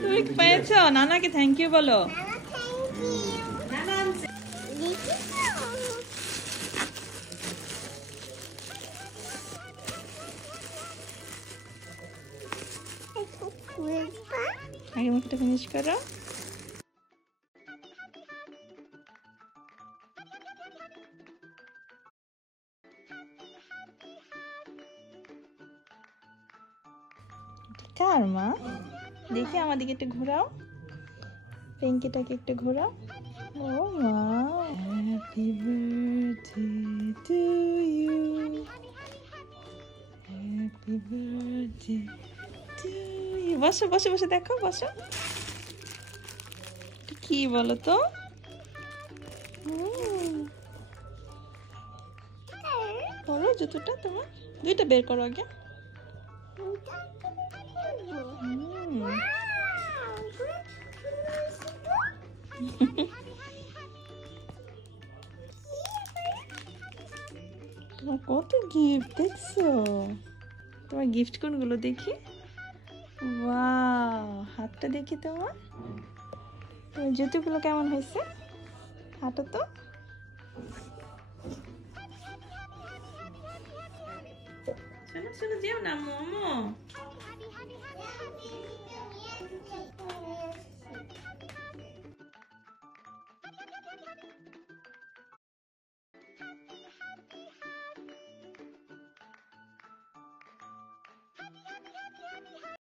তুমি পেয়েছো? নানাকে থ্যাংক ইউ বলো। আগে মুখটা ফিনিশ করো। কার মা? দেখি আমার দিকে একটু ঘোরাও, পিঙ্কিটাকে একটু ঘোরাও। ও মা, happy birthday to you, happy birthday to you. বসো বসে বসে দেখো, বসো। কি বলো তো? করো জুতোটা তোমার, দুইটা বের করো আগে। তোমার কত গিফট দেখছো? তোমার গিফট কোনগুলো দেখি? ওয়াও, হাতটা দেখি তোমার। তোমার জুতোগুলো কেমন হয়েছে? হাঁটো তো। শোনো শোনো, যেও না মোমো।